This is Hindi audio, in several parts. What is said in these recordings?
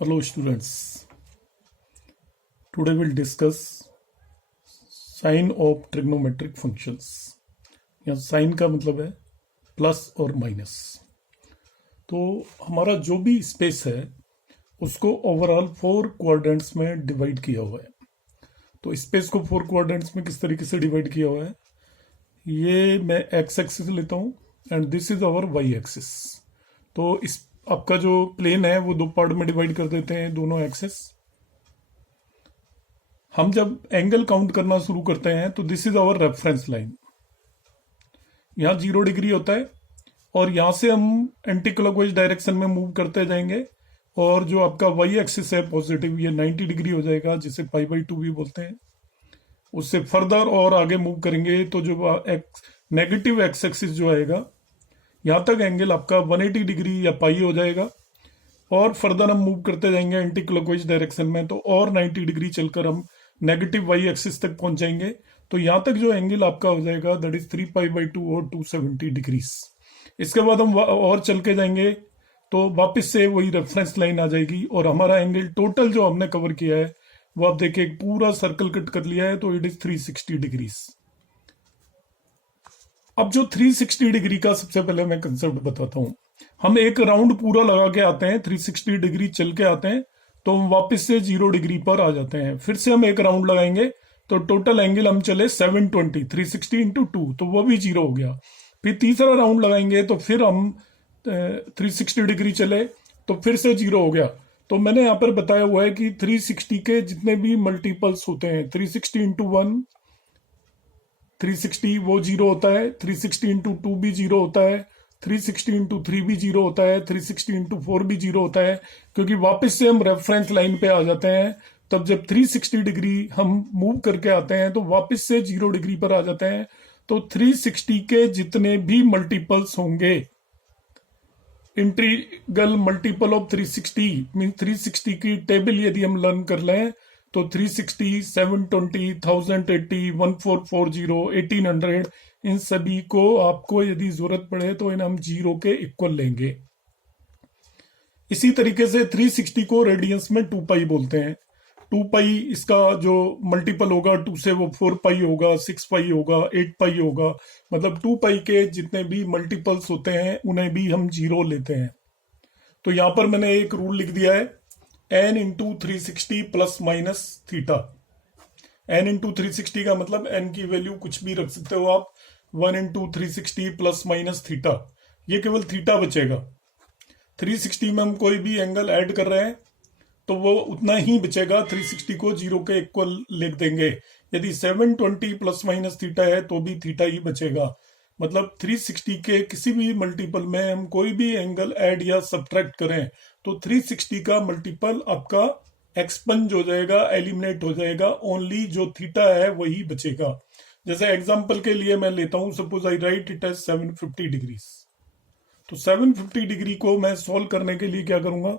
Hello students, today we'll discuss sine of trigonometric functions. यहाँ साइन का मतलब है प्लस और माइनस। तो हमारा जो भी स्पेस है उसको ओवरऑल 4 क्वाड्रेंट्स में डिवाइड किया हुआ है। तो स्पेस को 4 क्वाड्रेंट्स में किस तरीके से डिवाइड किया हुआ है, ये मैं एक्स एक्सिस लेता हूँ and this is our y axis. तो इस आपका जो प्लेन है वो 2 पार्ट में डिवाइड कर देते हैं, दोनों एक्सिस। हम जब एंगल काउंट करना शुरू करते हैं तो this is our reference line. यहाँ 0 डिग्री होता है और यहाँ से हम एंटी क्लॉकवाइज डायरेक्शन में मूव करते जाएंगे और जो आपका वाई एक्सिस है पॉजिटिव, ये 90 डिग्री हो जाएगा, जिसे π/2 भी बोलते हैं। उससे फर्दर और आगे मूव करेंगे तो जो नेगेटिव एक्स एक्सिस जो आएगा, यहाँ तक एंगल आपका 180 डिग्री या पाई हो जाएगा। और फर्दर हम मूव करते जाएंगे एंटी क्लॉकवाइज डायरेक्शन में तो और 90 डिग्री चलकर हम नेगेटिव वाई एक्सिस तक पहुंच जाएंगे। तो यहाँ तक जो एंगल आपका हो जाएगा दैट इज 3π/2 और 270 डिग्रीज। इसके बाद हम और चल के जाएंगे तो वापस से वही रेफरेंस लाइन आ जाएगी और हमारा एंगल टोटल जो हमने कवर किया है वो आप देखिए पूरा सर्कल कट कर लिया है, तो इट इज 360 डिग्रीज। अब जो 360 डिग्री का सबसे पहले मैं कंसेप्ट बताता हूं। हम एक राउंड पूरा लगा के आते हैं, 360 डिग्री चल के आते हैं, तो हम वापस से 0 डिग्री पर आ जाते हैं। फिर से हम एक राउंड लगाएंगे तो टोटल एंगल हम चले 720, 360 इंटू 2, तो वो भी 0 हो गया। फिर तीसरा राउंड लगाएंगे तो फिर हम 360 डिग्री चले तो फिर से 0 हो गया। तो मैंने यहाँ पर बताया हुआ है कि 360 के जितने भी मल्टीपल्स होते हैं, 360 इंटू 1 360 वो 0 होता है, 360 इंटू 2 भी 0 होता है, 360 इंटू 3 भी 0 होता है, 360 इंटू 4 भी 0 होता है, क्योंकि वापस से हम रेफरेंस लाइन पे आ जाते हैं। तब जब 360 डिग्री हम मूव करके आते हैं तो वापस से 0 डिग्री पर आ जाते हैं। तो 360 के जितने भी मल्टीपल्स होंगे, इंटीग्रल मल्टीपल ऑफ 360 मीन 360 की टेबल यदि हम लर्न कर लें तो 360, 720, 1080, 1440, 1800, इन सभी को आपको यदि जरूरत पड़े तो इन्हें हम 0 के इक्वल लेंगे। इसी तरीके से 360 को रेडियंस में 2 पाई बोलते हैं। 2 पाई इसका जो मल्टीपल होगा 2 से वो 4 पाई होगा, 6 पाई होगा, 8 पाई होगा। मतलब 2 पाई के जितने भी मल्टीपल्स होते हैं उन्हें भी हम 0 लेते हैं। तो यहां पर मैंने एक रूल लिख दिया है, n into 360 plus minus theta. n into 360 का मतलब n की वैल्यू कुछ भी रख सकते हो आप, 1 इंटू 360 प्लस माइनस थीटा। ये केवल थीटा बचेगा। 360 में हम कोई भी एंगल ऐड कर रहे हैं तो वो उतना ही बचेगा, 360 को 0 के इक्वल लिख देंगे। यदि 720 प्लस माइनस थीटा है तो भी थीटा ही बचेगा। मतलब 360 के किसी भी मल्टीपल में हम कोई भी एंगल ऐड या सब्ट्रैक्ट करें तो 360 का मल्टीपल आपका एक्सपंज हो जाएगा, एलिमिनेट हो जाएगा, ओनली जो थीटा है वही बचेगा। जैसे एग्जांपल के लिए मैं लेता हूं, suppose I write it as 750 degrees. तो 750 डिग्री को मैं सॉल्व करने के लिए क्या करूंगा,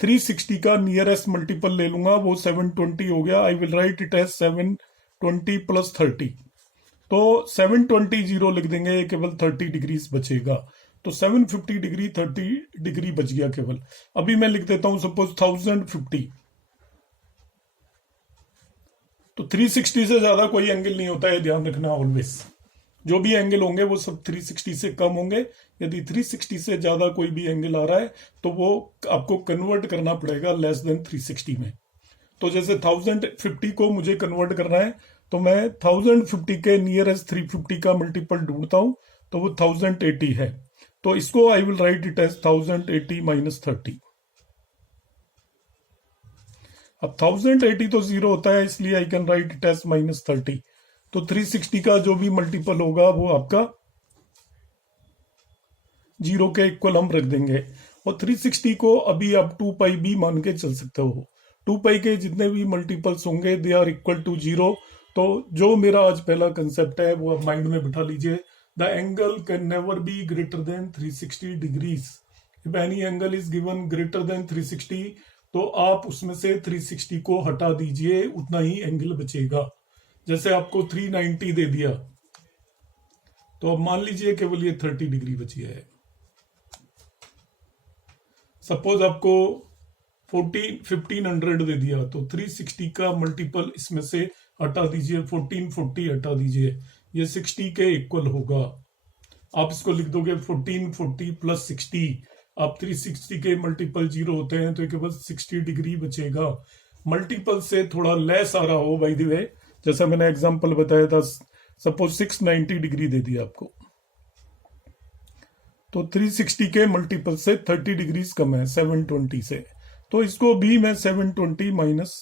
360 का नियरेस्ट मल्टीपल ले लूंगा, वो 720 हो गया। I will write it as 720 plus 30। तो 720 0 लिख देंगे, केवल 30 डिग्रीज बचेगा। तो 750 डिग्री 30 डिग्री बच गया केवल। अभी मैं लिख देता हूं सपोज 1050। तो 360 से ज्यादा कोई एंगल नहीं होता है, ध्यान रखना ऑलवेज। जो भी एंगल होंगे वो सब 360 से कम होंगे। यदि 360 से ज्यादा कोई भी एंगल आ रहा है तो वो आपको कन्वर्ट करना पड़ेगा लेस देन 360 में। तो जैसे 1050 को मुझे कन्वर्ट करना है तो मैं 1050 के नियरेस्ट 350 का मल्टीपल ढूंढता हूं, तो वो 1080 है। तो इसको I will write it as 1080 minus 30। अब 1080 तो 0 होता है, इसलिए I can write it as minus 30। तो 360 का जो भी मल्टीपल होगा वो आपका 0 के इक्वल हम रख देंगे। और 360 को अभी आप 2 पाई भी मान के चल सकते हो। 2 पाई के जितने भी मल्टीपल्स होंगे दे आर इक्वल टू 0। तो जो मेरा आज पहला कंसेप्ट है वो आप माइंड में बिठा लीजिए, the angle can never be greater than 360 degrees. If any angle is given greater than 360 तो आप उसमें से 360 को हटा दीजिए, उतना ही एंगल बचेगा। जैसे आपको 390 दे दिया तो अब मान लीजिए केवल ये 30 डिग्री बची है। सपोज आपको 1500 दे दिया, तो 360 का मल्टीपल इसमें से हटा दीजिए, 1440 हटा दीजिए, ये 60 के इक्वल होगा। आप इसको लिख दोगे 1440 प्लस 60, आप 360 के मल्टीपल 0 होते हैं तो केवल 60 डिग्री बचेगा। मल्टीपल से थोड़ा लेस आ रहा हो बाय द वे, जैसा मैंने एग्जांपल बताया था, सपोज 690 डिग्री दे दिया आपको, तो 360 के मल्टीपल से 30 डिग्रीज कम है 720 से, तो इसको भी मैं 720 माइनस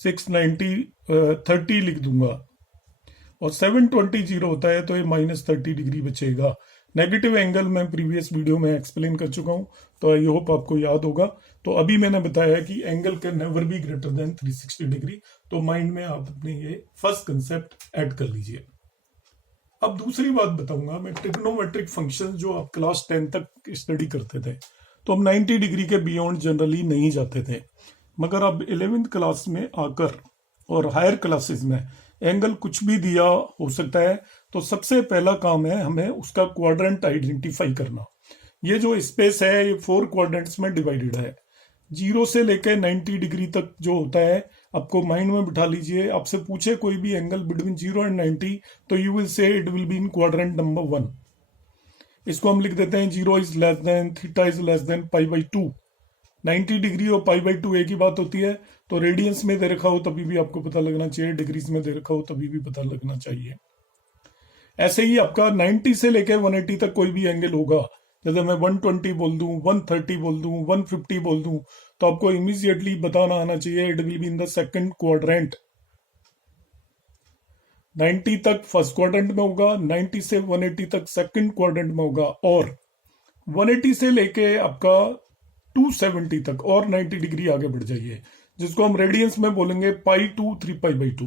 690 30 लिख दूंगा, और 720 जीरो होता है तो ये माइनस 30 डिग्री बचेगा। नेगेटिव एंगल मैं प्रीवियस वीडियो में एक्सप्लेन कर चुका हूं, तो आई होप आपको याद होगा। तो अभी मैंने बताया कि angle can never be greater than 360 degree, तो माइंड में आप अपने ये फर्स्ट कंसेप्ट ऐड कर लीजिए। अब दूसरी बात बताऊंगा मैं, ट्रिग्नोमेट्रिक फंक्शन जो आप क्लास 10 तक स्टडी करते थे, तो हम 90 डिग्री के बियॉन्ड जनरली नहीं जाते थे, मगर अब 11th क्लास में आकर और हायर क्लासेस में एंगल कुछ भी दिया हो सकता है, तो सबसे पहला काम है हमें उसका क्वाड्रेंट आइडेंटिफाई करना। ये जो स्पेस है ये 4 क्वाड्रेंट्स में डिवाइडेड है। 0 से लेकर 90 डिग्री तक जो होता है, आपको माइंड में बिठा लीजिए, आपसे पूछे कोई भी एंगल बिटवीन 0 एंड 90, तो you will say it will be in quadrant number 1। इसको हम लिख देते हैं 0 is less than theta is less than pi by 2। 90 degree और पाई बाई 2 एक ही बात होती है, तो रेडियंस में दे रखा हो तभी भी आपको पता लगना चाहिए, डिग्रीज में दे रखा हो तभी भी पता लगना चाहिए। ऐसे ही आपका 90 से लेकर 180 तक कोई भी एंगल होगा, जैसे मैं 120 बोल दूं, 130 बोल दूं, 150 बोल दूं, तो आपको इमीडिएटली बताना आना चाहिए it will be in the second quadrant. 90 तक फर्स्ट क्वाड्रेंट में होगा, 90 से 180 तक सेकंड क्वाड्रेंट में होगा, और 180 से लेके आपका 270 तक और 90 डिग्री आगे बढ़ जाइए, जिसको हम रेडियंस में बोलेंगे पाई 2 3 pi by 2।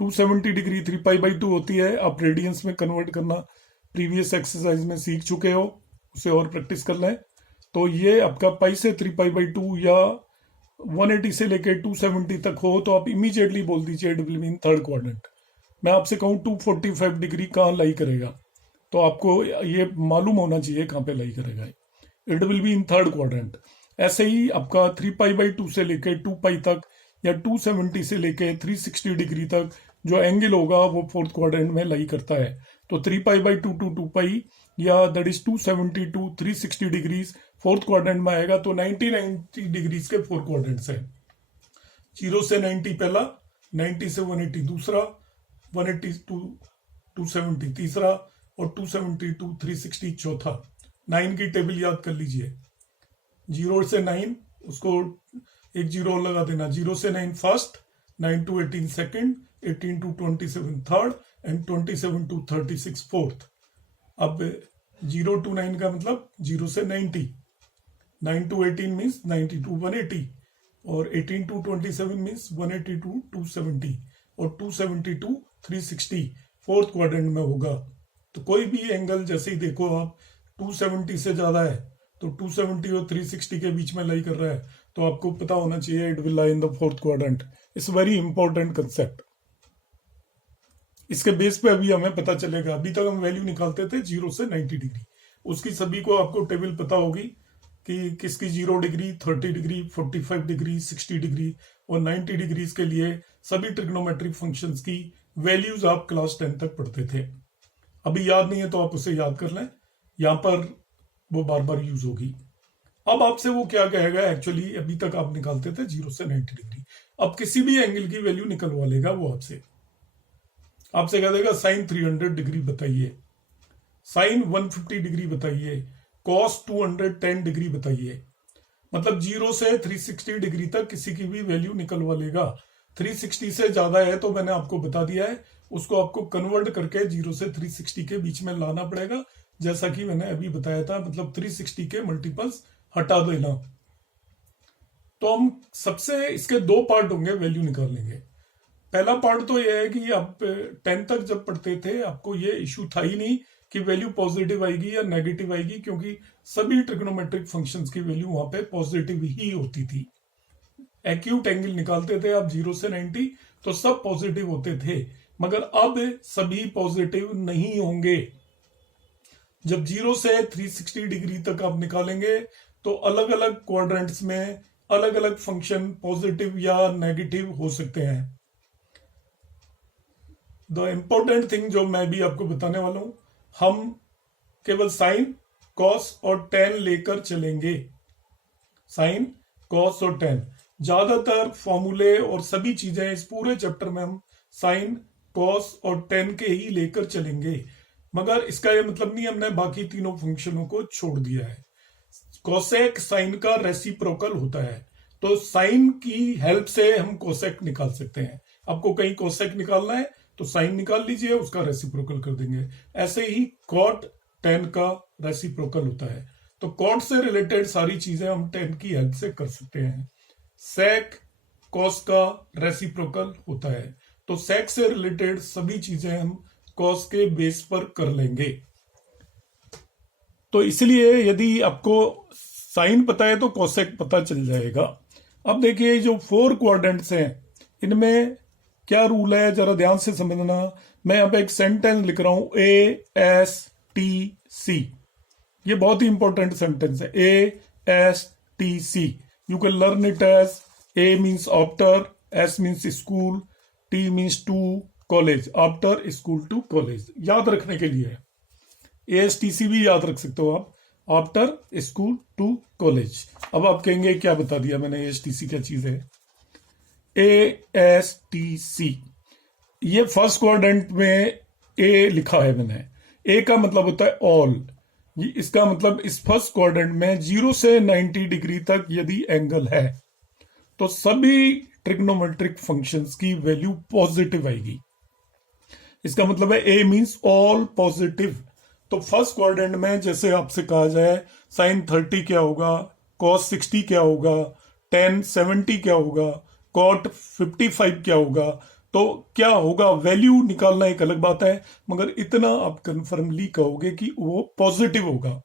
270 degree 3 pi by 2 होती है, आप रेडियंस में कन्वर्ट करना प्रीवियस एक्सरसाइज में सीख चुके हो, उसे और प्रैक्टिस कर लें। तो ये आपका पाई से 3 पाई बाई 2 या 180 से लेकर 270 तक हो, तो आप इमीडिएटली बोल दीजिए it will be in third quadrant. मैं आपसे कहूँ 245 डिग्री कहाँ लाई करेगा, तो आपको ये मालूम होना चाहिए कहाँ पे लाई करेगा, it will be in third quadrant. ऐसे ही आपका 3 पाई बाई 2 से लेकर 2 पाई तक या 270 से लेकर 360 डिग्री तक जो एंगल होगा वो फोर्थ क्वाड्रेंट में लाई करता है। तो 3 पाई बाई 2 टू 2 पाई या that is 270 to 360 degrees fourth quadrant में आएगा। तो 90 डिग्रीज के 4 क्वाड्रेंट्स हैं। 0 से 90 पहला, 90 से 180 दूसरा, 180 टू 270 तीसरा, और 270 टू 360 चौथा। 9 की टेबल याद कर लीजिए, 0 से 9 उसको एक 0 और लगा देना, 0 से 9 first, 9 to 18 second, 18 to 27 third, and 27 to 36 fourth. अब 0 टू 9 का मतलब 0 से 90, 9 टू 18 मीन्स 90 टू 180, और 18 टू 27 मीन्स 180 टू 270, और 270 टू 360 फोर्थ क्वाड्रेंट में होगा। तो कोई भी एंगल जैसे ही देखो आप 270 से ज्यादा है तो 270 और 360 के बीच में लाई कर रहा है, तो आपको पता होना चाहिए it will lie in the fourth quadrant. It's very important concept. इसके बेस पे अभी हमें पता चलेगा। अभी तक हम वैल्यू निकालते थे 0 से 90 डिग्री, उसकी सभी को आपको टेबल पता होगी कि किसकी 0 डिग्री, 30 डिग्री, 45 डिग्री, 60 डिग्री और 90 डिग्रीज के लिए सभी ट्रिग्नोमेट्रिक फंक्शंस की वैल्यूज आप क्लास 10 तक पढ़ते थे। अभी याद नहीं है तो आप उसे याद कर लें, यहां पर वो बार बार यूज होगी। अब आपसे वो क्या कहेगा, एक्चुअली अभी तक आप निकालते थे 0 से 90 डिग्री, अब किसी भी एंगल की वैल्यू निकलवा लेगा वो आपसे कह देगा साइन 300 डिग्री बताइए, साइन 150 डिग्री बताइए, कॉस 210 डिग्री बताइए। मतलब 0 से 360 डिग्री तक किसी की भी वैल्यू निकलवा लेगा। 360 से ज्यादा है तो मैंने आपको बता दिया है, उसको आपको कन्वर्ट करके 0 से 360 के बीच में लाना पड़ेगा, जैसा कि मैंने अभी बताया था। मतलब 360 के मल्टीपल्स हटा देना। तो हम सबसे इसके 2 पार्ट होंगे वैल्यू निकालने। पहला पार्ट तो यह है कि आप 10 तक जब पढ़ते थे आपको ये इश्यू था ही नहीं कि वैल्यू पॉजिटिव आएगी या नेगेटिव आएगी, क्योंकि सभी ट्रिग्नोमेट्रिक फंक्शंस की वैल्यू वहां पे पॉजिटिव ही होती थी। एक्यूट एंगल निकालते थे आप 0 से 90 तो सब पॉजिटिव होते थे, मगर अब सभी पॉजिटिव नहीं होंगे। जब 0 से 360 डिग्री तक आप निकालेंगे तो अलग अलग क्वाड्रेंट्स में अलग अलग फंक्शन पॉजिटिव या नेगेटिव हो सकते हैं। द इम्पोर्टेंट थिंग जो मैं भी आपको बताने वाला हूं, हम केवल साइन, कॉस और टेन लेकर चलेंगे। साइन, कॉस और टेन, ज्यादातर फॉर्मूले और सभी चीजें इस पूरे चैप्टर में हम साइन, कॉस और टेन के ही लेकर चलेंगे। मगर इसका यह मतलब नहीं हमने बाकी तीनों फंक्शनों को छोड़ दिया है। कोसेक साइन का रेसिप्रोकल होता है, तो साइन की हेल्प से हम कोसेक निकाल सकते हैं। आपको कहीं कोसेक निकालना है तो साइन निकाल लीजिए, उसका रेसिप्रोकल कर देंगे। ऐसे ही कॉट टेन का रेसिप्रोकल होता है, तो कॉट से रिलेटेड सारी चीजें हम टेन की हेल्प से कर सकते हैं। सेक कॉस का रेसिप्रोकल होता है, तो सेक से रिलेटेड सभी चीजें हम कॉस के बेस पर कर लेंगे। तो इसलिए यदि आपको साइन पता है तो कोसेक पता चल जाएगा। अब देखिए जो 4 क्वाड्रेंट्स हैं इनमें क्या रूल है जरा ध्यान से समझना। मैं यहां पे एक सेंटेंस लिख रहा हूं, ASTC। ये बहुत ही इंपॉर्टेंट सेंटेंस है, ASTC। You can learn it as A means after, S means school, T means to, college, after school to college, याद रखने के लिए। ASTC भी याद रख सकते हो आप, आफ्टर स्कूल टू कॉलेज। अब आप कहेंगे क्या बता दिया मैंने, ASTC क्या चीज है। ASTC ये फर्स्ट क्वाड्रेंट में A लिखा है मैंने। A का मतलब होता है ऑल। इसका मतलब इस फर्स्ट क्वाड्रेंट में 0 से 90 डिग्री तक यदि एंगल है तो सभी ट्रिग्नोमेट्रिक फंक्शंस की वैल्यू पॉजिटिव आएगी। इसका मतलब है A मीन्स ऑल पॉजिटिव। तो फर्स्ट क्वाड्रेंट में जैसे आपसे कहा जाए साइन 30 क्या होगा, कॉस 60 क्या होगा, टेन 70 क्या होगा, कॉट 55 क्या होगा, तो क्या होगा वैल्यू निकालना एक अलग बात है, मगर इतना आप कंफर्मली कहोगे कि वो पॉजिटिव होगा,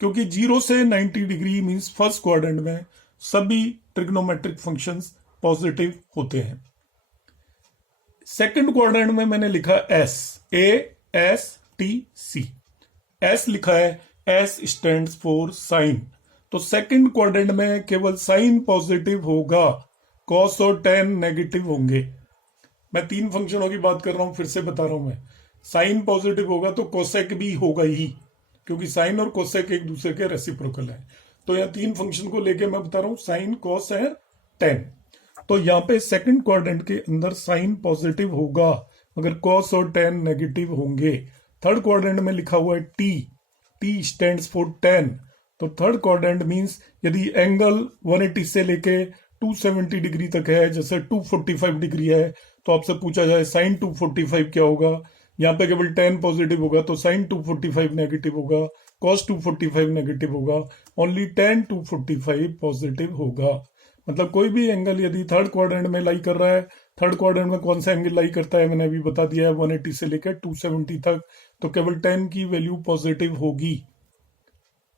क्योंकि 0 से 90 डिग्री मीन्स फर्स्ट क्वाड्रेंट में सभी ट्रिग्नोमेट्रिक फंक्शंस पॉजिटिव होते हैं। सेकंड क्वाड्रेंट में मैंने लिखा S, ASTC। S लिखा है, S स्टैंड्स फॉर साइन। तो सेकंड क्वाड्रेंट में केवल साइन पॉजिटिव होगा, कॉस और टेन नेगेटिव होंगे। मैं 3 फंक्शनों की बात कर रहा हूं, फिर से बता रहा हूं मैं। साइन पॉजिटिव होगा तो कोसेक भी होगा ही, क्योंकि साइन और कोसेक एक दूसरे के रेसिप्रोकल है। तो यहाँ 3 फंक्शन को लेके मैं बता रहा हूं, साइन, कॉस एंड टेन। तो यहाँ पे सेकंड क्वाड्रेंट के अंदर साइन पॉजिटिव होगा मगर कॉस और टेन नेगेटिव होंगे। थर्ड क्वाड्रेंट में लिखा हुआ है T स्टैंड्स फॉर टेन। तो थर्ड क्वाड्रेंट मींस यदि एंगल 180 से लेके 270 डिग्री तक है, जैसे 245 डिग्री है, तो आपसे पूछा जाए साइन 245 क्या होगा, यहाँ पे केवल टेन पॉजिटिव होगा तो साइन 245 नेगेटिव होगा, कॉस 245 नेगेटिव होगा, ओनली टेन 245 पॉजिटिव होगा। मतलब कोई भी एंगल यदि थर्ड क्वाड्रेंट में लाई कर रहा है, थर्ड क्वाड्रेंट में कौन सा एंगल लाई करता है मैंने अभी बता दिया है, 180 से लेकर 270 तक, तो केवल टेन की वैल्यू पॉजिटिव होगी,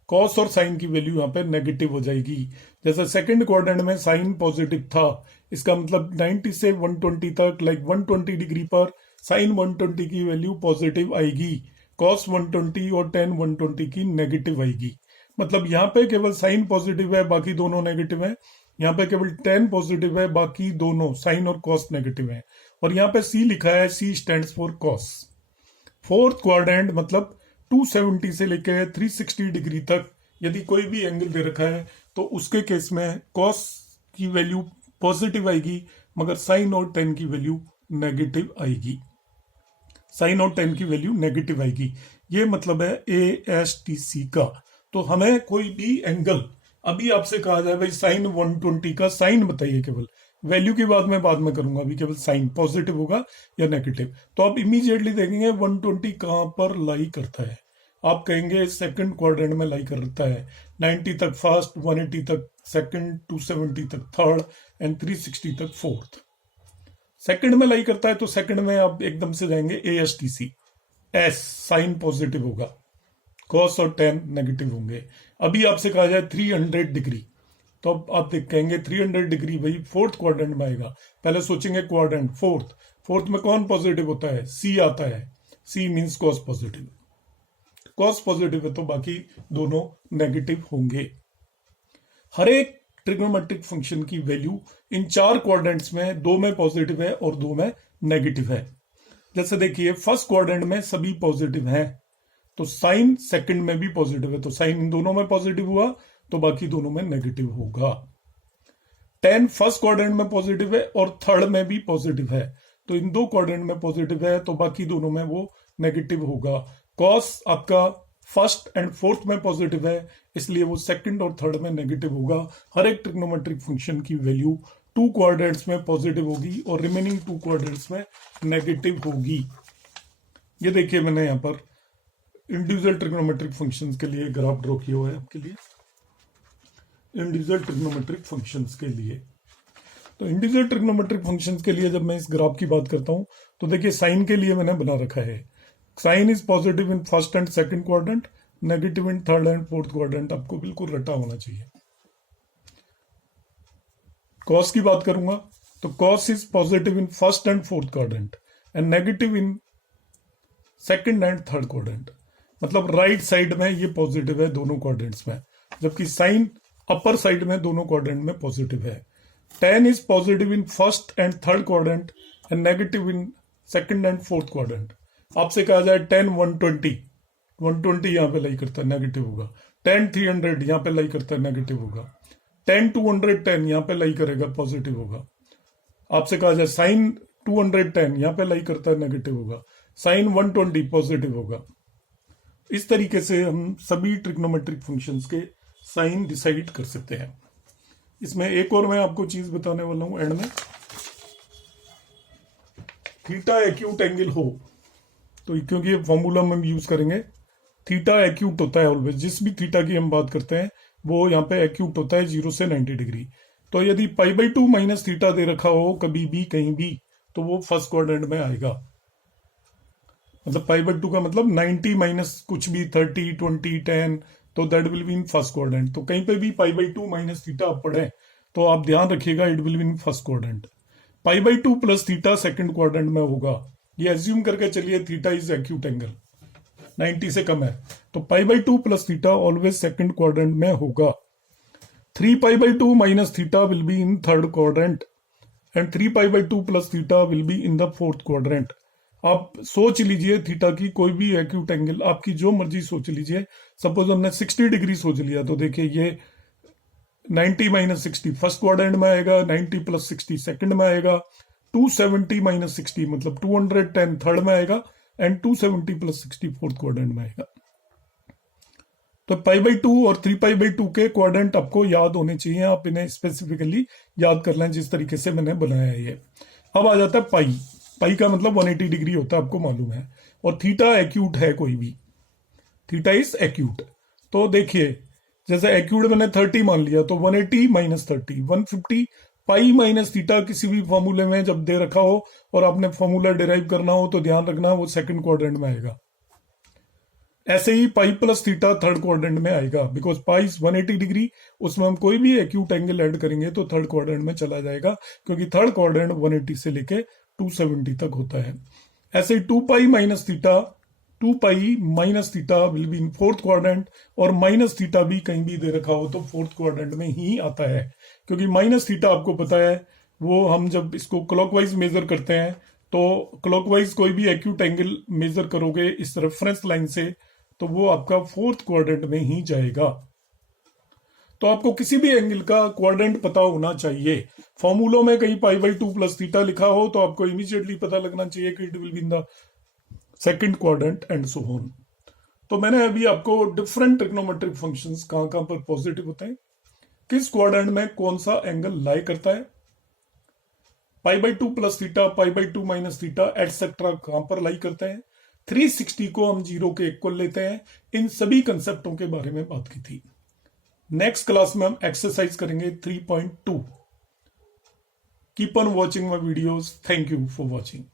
कॉस और साइन की वैल्यू यहाँ पे नेगेटिव हो जाएगी। जैसे सेकंड क्वाड्रेंट में साइन पॉजिटिव था, इसका मतलब 90 से 120 तक, लाइक 120 डिग्री पर साइन 120 की वैल्यू पॉजिटिव आएगी, कॉस 120 और टेन 120 की नेगेटिव आएगी। मतलब यहाँ पे केवल साइन पॉजिटिव है, बाकी दोनों नेगेटिव है। यहाँ पे केवल टेन पॉजिटिव है, बाकी दोनों साइन और कॉस नेगेटिव है। और यहाँ पे C लिखा है, C stands for cos. Fourth quadrant मतलब 270 से लेकर 360 डिग्री तक यदि कोई भी एंगल दे रखा है तो उसके केस में कॉस की वैल्यू पॉजिटिव आएगी मगर साइन और टेन की वैल्यू नेगेटिव आएगी, साइन और टेन की वैल्यू नेगेटिव आएगी। ये मतलब है ASTC का। तो हमें कोई भी एंगल, अभी आपसे कहा जाए भाई साइन 120 का साइन बताइए, केवल वैल्यू की बात मैं बाद में करूंगा, अभी केवल साइन पॉजिटिव होगा या नेगेटिव। तो आप इमीडिएटली देखेंगे 120 कहां पर लाई करता है, आप कहेंगे सेकंड क्वाड्रेंट में लाई करता है, 90 तक फर्स्ट, 180 तक सेकंड, 270 तक थर्ड एंड 360 तक फोर्थ। सेकंड में लाई करता है तो सेकंड में आप एकदम से जाएंगे ASTC, S साइन पॉजिटिव होगा, कॉस और टेन नेगेटिव होंगे। अभी आपसे कहा जाए 300 डिग्री, तो अब आप कहेंगे 300 डिग्री भाई फोर्थ क्वाड्रेंट में आएगा, पहले सोचेंगे क्वाड्रेंट फोर्थ में कौन पॉजिटिव होता है, C आता है, C means cos positive, cos positive है तो बाकी दोनों नेगेटिव होंगे। हर एक ट्रिग्नोमेट्रिक फंक्शन की वैल्यू इन 4 क्वाड्रेंट्स में 2 में पॉजिटिव है और 2 में नेगेटिव है। जैसे देखिए फर्स्ट क्वाड्रेंट में सभी पॉजिटिव हैं, तो साइन सेकंड में भी पॉजिटिव है, तो साइन इन दोनों में पॉजिटिव हुआ, तो बाकी दोनों में नेगेटिव होगा। tan फर्स्ट क्वाड्रेंट में पॉजिटिव है और थर्ड में भी पॉजिटिव है, तो इन 2 क्वाड्रेंट में पॉजिटिव है, तो बाकी दोनों में वो नेगेटिव होगा। cos आपका फर्स्ट एंड फोर्थ में पॉजिटिव है, इसलिए वो सेकंड और थर्ड में नेगेटिव होगा। हर एक ट्रिग्नोमेट्रिक फंक्शन की वैल्यू 2 क्वाड्रेंट्स में पॉजिटिव होगी और रिमेनिंग 2 क्वाड्रेंट्स में नेगेटिव होगी। ये देखिए मैंने यहाँ पर इंडिविजुअल ट्रिग्नोमेट्रिक फंक्शंस के लिए ग्राफ ड्रॉ किया हुआ है आपके लिए, इंडिविजुअल ट्रिग्नोमेट्रिक फंक्शंस के लिए। तो इंडिविजुअल ट्रिग्नोमेट्रिक फंक्शंस के लिए जब मैं इस ग्राफ की बात करता हूं, तो देखिए साइन के लिए मैंने बना रखा है, sine is positive in first and second quadrant, negative in third and fourth quadrant. आपको बिल्कुल रटा होना चाहिए। कॉस की बात करूंगा तो cos is positive in first and fourth quadrant and negative in second and third quadrant. मतलब राइट साइड में ये पॉजिटिव है दोनों क्वाड्रेंट्स में, जबकि साइन अपर साइड में दोनों क्वाड्रेंट में पॉजिटिव है। tan is positive in first and third quadrant and negative in second and fourth quadrant. आपसे कहा जाए tan 120 यहाँ पे लाई करता है, नेगेटिव होगा। tan 300 यहाँ पे लाई करता है, नेगेटिव होगा। tan 210 यहाँ पे लाई करेगा, पॉजिटिव होगा। आपसे कहा जाए साइन 210 यहाँ पे लाई करता है, नेगेटिव होगा। साइन 120 पॉजिटिव होगा। इस तरीके से हम सभी ट्रिग्नोमेट्रिक फंक्शंस के साइन डिसाइड कर सकते हैं। इसमें एक और मैं आपको चीज बताने वाला हूं एंड में, थीटा एक्यूट एंगल हो तो, क्योंकि ये फॉर्मूला हम यूज करेंगे, थीटा एक्यूट होता है ऑलवेज, जिस भी थीटा की हम बात करते हैं वो यहाँ पे एक्यूट होता है 0 से 90 डिग्री। तो यदि π/2 माइनस थीटा दे रखा हो कभी भी कहीं भी, तो वो फर्स्ट क्वाड्रेंट में आएगा। मतलब π/2 का मतलब 90 माइनस कुछ भी 30, 20, 10, तो that will be in first quadrant. तो कहीं पे भी π/2 माइनस थीटा आप पढ़े तो आप ध्यान रखिएगा, it will be in first quadrant. π/2 plus theta second quadrant में होगा। ये एज्यूम करके चलिए थीटा इज एक्यूट एंगल, 90 से कम है, तो π/2 plus theta always second quadrant में होगा। 3π/2 minus theta will be in third quadrant and 3π/2 plus theta will be in the fourth quadrant. आप सोच लीजिए थीटा की कोई भी एक्यूट एंगल, आपकी जो मर्जी सोच लीजिए। सपोज हमने 60 डिग्री सोच लिया, तो देखिए ये 90 माइनस 60 फर्स्ट क्वाड्रेंट में आएगा, 90 प्लस 60 सेकंड में आएगा, 270 माइनस 60 मतलब 210 थर्ड में आएगा एंड 270 प्लस 60 फोर्थ क्वाड्रेंट में आएगा। तो π/2 और 3π/2 के क्वाड्रेंट आपको याद होने चाहिए, आप इन्हें स्पेसिफिकली याद कर लें जिस तरीके से मैंने बनाया है ये। अब आ जाता है पाई का मतलब 180 डिग्री होता है, आपको मालूम है, और थीटा एक्यूट है कोई भी, थीटा इज एक्यूट। तो देखिए जैसे एक्यूट मैंने 30 मान लिया, तो 180 माइनस 30 150 पाई माइनस थीटा किसी भी फॉर्मूले में जब दे रखा हो और आपने फॉर्मूला डिराइव करना हो तो ध्यान रखना वो सेकंड क्वाड्रेंट में आएगा। ऐसे ही pi plus theta third quadrant में आएगा, बिकॉज पाई 180 डिग्री, उसमें हम कोई भी एक्यूट एंगल ऐड करेंगे तो थर्ड क्वाड्रेंट में चला जाएगा, क्योंकि थर्ड क्वाड्रेंट 180 से लेके 270 तक होता है। ऐसे ही 2 minus theta will be in fourth quadrant, और माइनस थीटा भी कहीं भी दे रखा हो तो फोर्थ क्वाड्रेंट में ही आता है, क्योंकि माइनस थीटा आपको पता है वो हम जब इसको क्लॉकवाइज मेजर करते हैं तो क्लॉकवाइज कोई भी एक्यूट एंगल मेजर करोगे इस रेफरेंस लाइन से तो वो आपका फोर्थ क्वाड्रेंट में ही जाएगा। तो आपको किसी भी एंगल का क्वाड्रेंट पता होना चाहिए। फॉर्मूलों में कहीं π/2 प्लस थीटा लिखा हो तो आपको इमीडिएटली पता लगना चाहिए कि it will be in the second quadrant and so on. तो मैंने अभी आपको डिफरेंट ट्रिग्नोमेट्रिक फंक्शंस कहां कहां पर पॉजिटिव होते हैं, किस क्वाड्रेंट में कौन सा एंगल लाई करता है, π/2 plus theta, π/2 minus theta etcetera कहां पर लाई करते हैं, 360 को हम 0 के इक्वल लेते हैं। इन सभी कंसेप्टों के बारे में बात की थी। नेक्स्ट क्लास में हम एक्सरसाइज करेंगे 3.2। Keep on watching my videos. Thank you for watching.